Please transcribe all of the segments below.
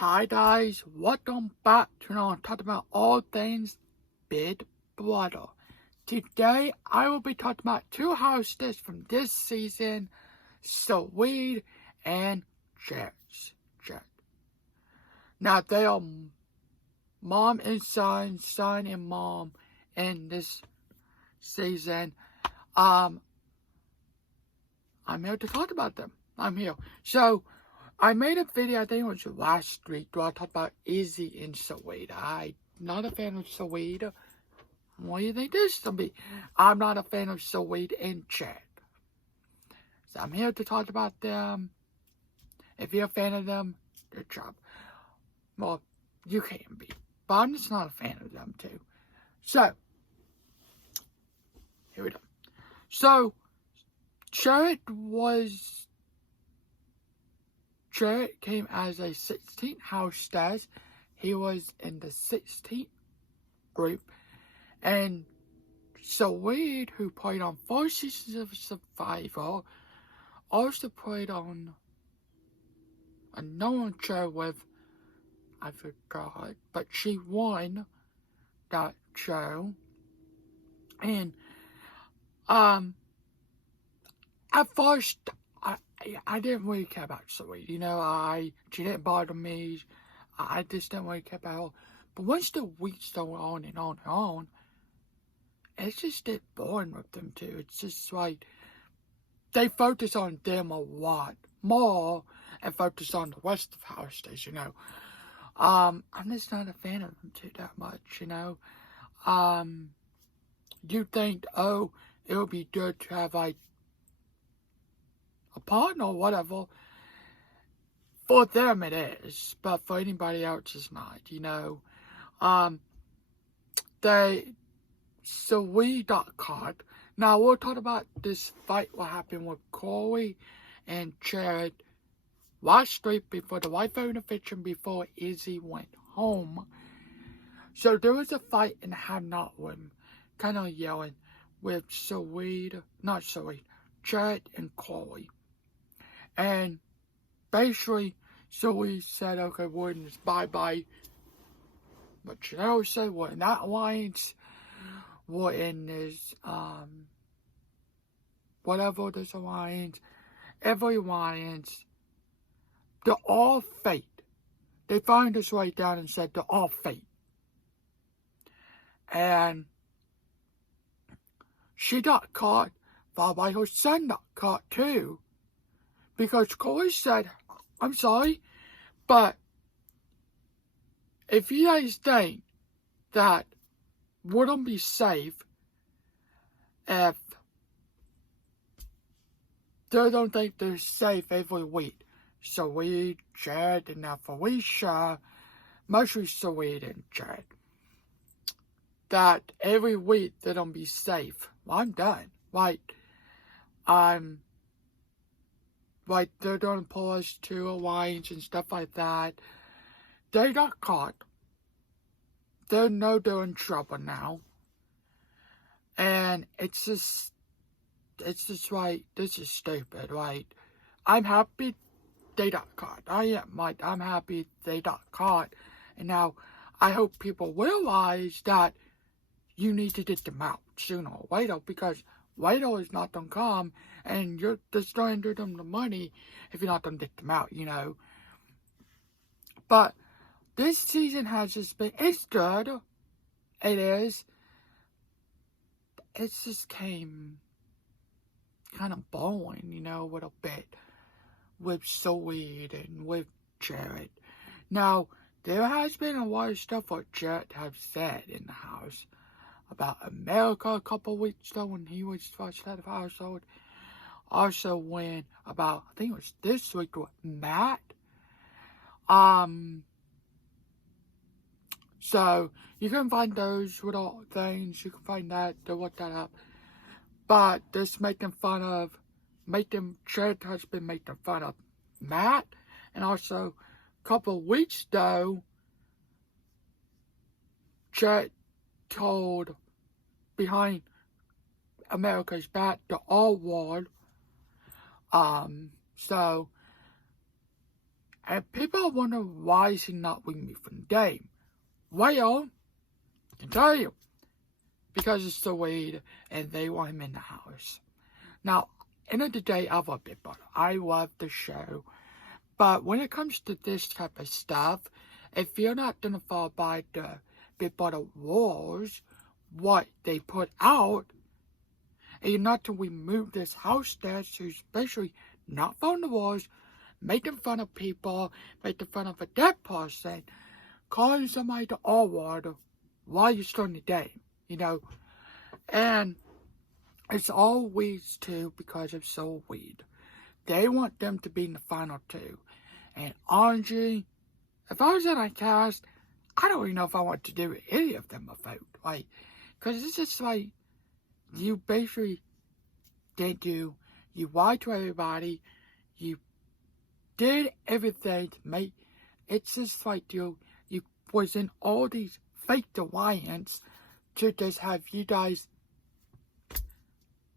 Hi guys, welcome back to talking about all things Big Brother. Today I will be talking about two hostess from this season, Cirie and Jet. Now they are mom and son and mom in this season. I'm here to talk about them. I'm here. So I made a video, I think it was last week, where I talked about Izzy and Cirie. I'm not a fan of Cirie. What do you think this will be? I'm not a fan of Cirie and Chad. So I'm here to talk about them. If you're a fan of them, good job. Well, you can be. But I'm just not a fan of them too. So, here we go. So, Jared came as a 16th hostess. He was in the 16th group. And Cirie, who played on 4 seasons of Survivor, also played on another show with, I forgot, but she won that show. And, at first, I didn't really care about Cirie. She didn't bother me. I just didn't really care about her. But once the weeks go on and on and on, it's just get boring with them too. It's just like they focus on them a lot more and focus on the rest of the hostess, I'm just not a fan of them too that much, You think, oh, it would be good to have like a partner or whatever. For them it is, but for anybody else it's not, So we got caught. Now we'll talk about this fight, what happened with Corey and Jared last week before the wife of the fiction, before Izzy went home. So there was a fight in the Have-Not room, kind of yelling, with Jared and Corey. And basically, Cirie said, okay, we're in this bye-bye. But Janelle said, we're in that alliance. We're in this, whatever this alliance. Every alliance. They're all fate. They found this right down and said they're all fate. And she got caught, followed by her son got caught too. Because Corey said, I'm sorry, but if you guys think that wouldn't be safe if they don't think they're safe every week. Cirie, Jared, and now Felicia, mostly Cirie and Jared, that every week they don't be safe. Well, I'm done. They're gonna pull us to a lines and stuff like that. They got caught. They know they're in trouble now. And it's just like, this is stupid, right? I'm happy they got caught. I'm happy they got caught. And now, I hope people realize that you need to get them out sooner or later, because later is not gonna come, and you're just going to give them the money if you're not gonna get them out, But this season has just been, it's good. It is. It just came kind of boring, a little bit, with Cirie and with Jared. Now, there has been a lot of stuff what Jared has said in the house about America a couple of weeks ago when he was first head of household. Also when about, I think it was this week with Matt. So you can find those little things. You can find that to look that up. But just Jared has been making fun of Matt. And also, a couple of weeks ago, Jared told behind America's back the R word. And people wonder why is he not removed from the game. Well, I can tell you, because it's the weed and they want him in the house. Now, end of the day, I love Big Brother. I love the show. But when it comes to this type of stuff, if you're not going to follow by the Big Brother rules, what they put out, and you're not to remove this house guest who's basically not following the rules, making fun of people, making fun of a dead person, calling somebody the R-word while you're starting the game, you know. And it's all weeds too because it's so weed. They want them to be in the final two. And honestly, if I was in a cast, I don't even know if I want to do any of them a vote. Like, because it's just like, you basically did you lied to everybody, you did everything to make, it's just like you was in all these fake alliance to just have you guys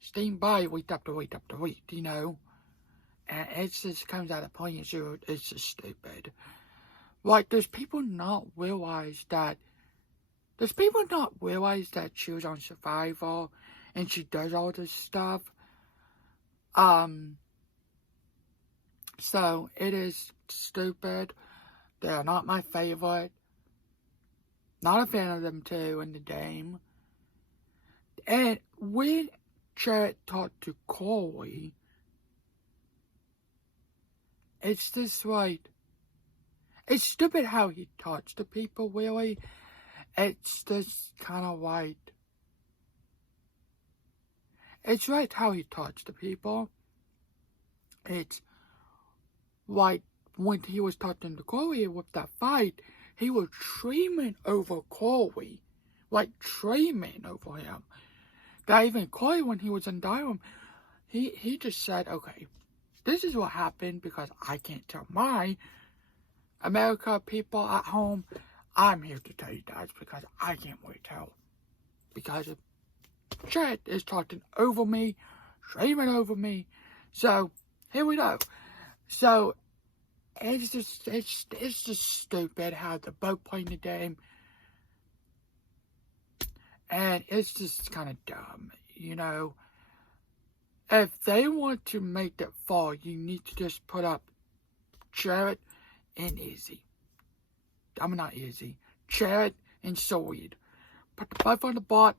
stand by week after week after week, you know. And it just comes out of point of view, it's just stupid. Like, does people not realize that she was on Survivor and she does all this stuff? So it is stupid. They are not my favorite. Not a fan of them too in the game. And when Jared talked to Corey, it's just like, it's stupid how he talks to people, really. It's just kind of like, it's right how he talks to people. It's like when he was talking to Corey with that fight, he was screaming over Corey. Like, screaming over him. That even Corey, when he was in Durham, he just said, okay, this is what happened because I can't tell my America people at home. I'm here to tell you guys because I can't wait to tell. Because Jared is talking over me, screaming over me. So, here we go. So, it's just stupid how they're both playing the game. And it's just kind of dumb, you know. If they want to make it fall, you need to just put up Jared and Izzy. Not Izzy. Jared and Cirie. Put the both on the bot.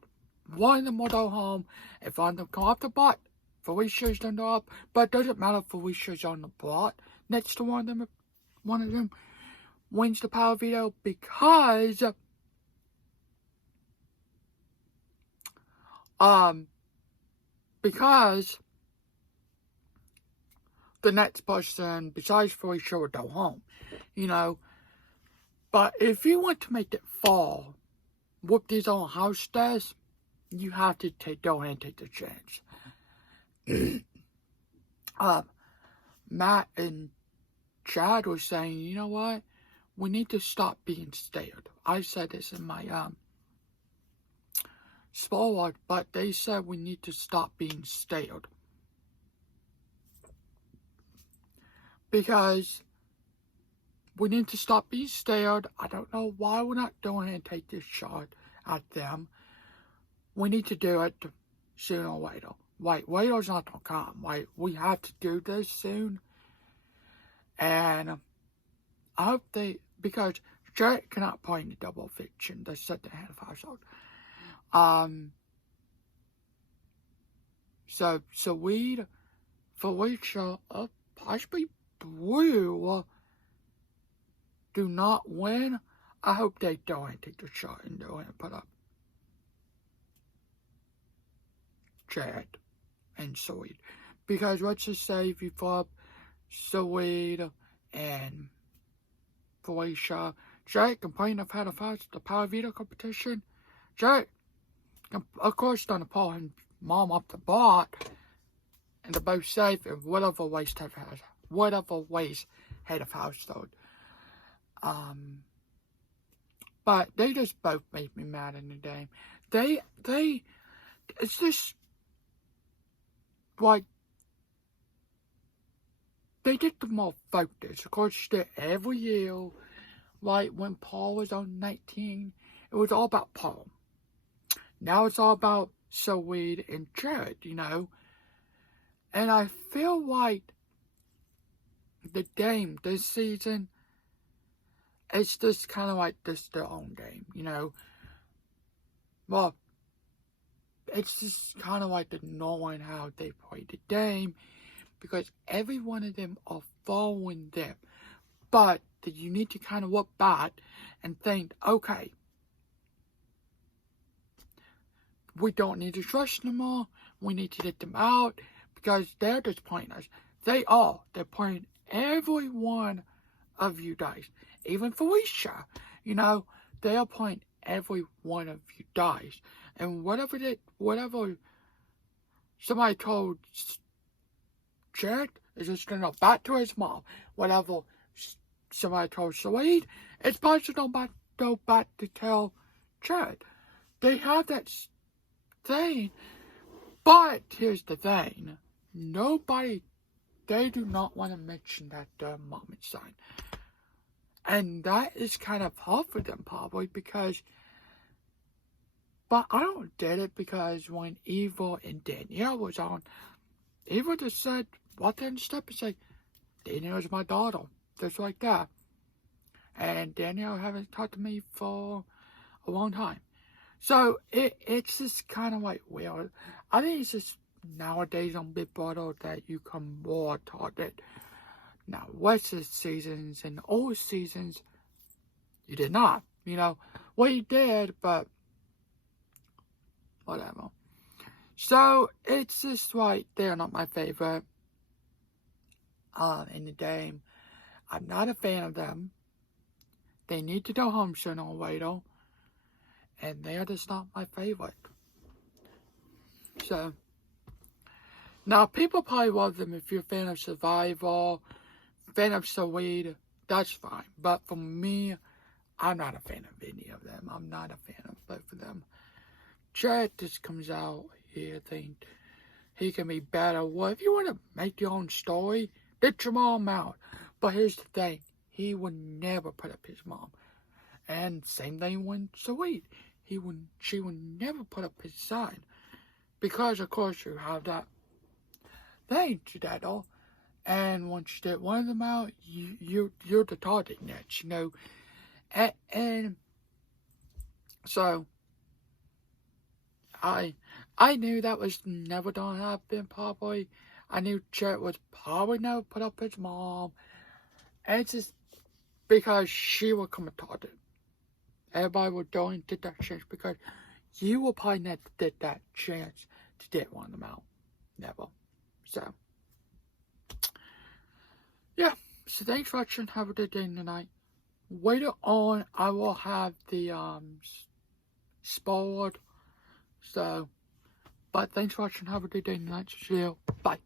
One of them will go home. If one of them come off the bot, Felicia's done up. But it doesn't matter if Felicia's on the bot next to one of them wins the power veto because the next person besides Felicia will go home, you know. But if you want to make it fall, with these own house stairs, you have to go ahead and take the chance. Matt and Chad was saying, you know what? We need to stop being scared. I said this in my spoiler, but they said we need to stop being scared. Because we need to stop being scared. I don't know why we're not going ahead and take this shot at them. We need to do it sooner or later. Later's not gonna come. We have to do this soon. And I hope because Jared cannot play in the double fiction. They said the head of household. So we, Felicia, possibly Blue, do not win. I hope they don't take the shot and go ahead and put up Chad and Cirie. Because let's just say if you flip Cirie and Felicia, Jack complained of how to fight the power veto competition. Jack, of course, done to pull his mom up the bot, and they're both safe in whatever ways head of household. But they just both made me mad in the game. It's just like they did the more focus. Of course, they did every year. Like when Paul was on 19, it was all about Paul. Now it's all about Cirie and Jared, you know. And I feel like the game this season, it's just kind of like this their own game, you know. Well, it's just kind of like the knowing how they play the game, because every one of them are following them. But that you need to kind of look back and think, okay, we don't need to trust them all. We need to get them out because they're just playing us. They're playing every one of you guys. Even Felicia, you know, they are playing every one of you guys. And whatever somebody told Jared is just going to go back to his mom. Whatever somebody told Cirie, it's probably going to go back to tell Jared. They have that thing, but here's the thing. They do not want to mention that their mom is dying. And that is kind of hard for them probably because, but I don't get it because when Eva and Danielle was on, Eva just said, walked in the step and said, Danielle is my daughter. Just like that. And Danielle haven't talked to me for a long time. So it's just kind of like weird. I think it's just nowadays on Big Brother that you come more target. Now, West's seasons and old seasons, you did not. You know, well, you did, but whatever. So it's just like they're not my favorite in the game. I'm not a fan of them. They need to go home sooner or later. And they are just not my favorite. So, now people probably love them if you're a fan of Survivor, fan of Cirie, that's fine. But for me, I'm not a fan of any of them. I'm not a fan of both of them. Jared just comes out here thinking he can be better. Well, if you want to make your own story, get your mom out. But here's the thing. He would never put up his mom. And same thing with Cirie. She would never put up his son. Because, of course, you have that thing together. And once you get one of them out, you're the target next, you know. And so, I knew that was never going to happen, probably. I knew Chet was probably never put up his mom. And it's just because she will come a target. Everybody will go and get that chance because you will probably never get that chance to get one of them out. Never. So, yeah. So, thanks for watching. Have a good day tonight. Later on, I will have the spoiled. So, but thanks for watching. Have a good day tonight. See you. Bye.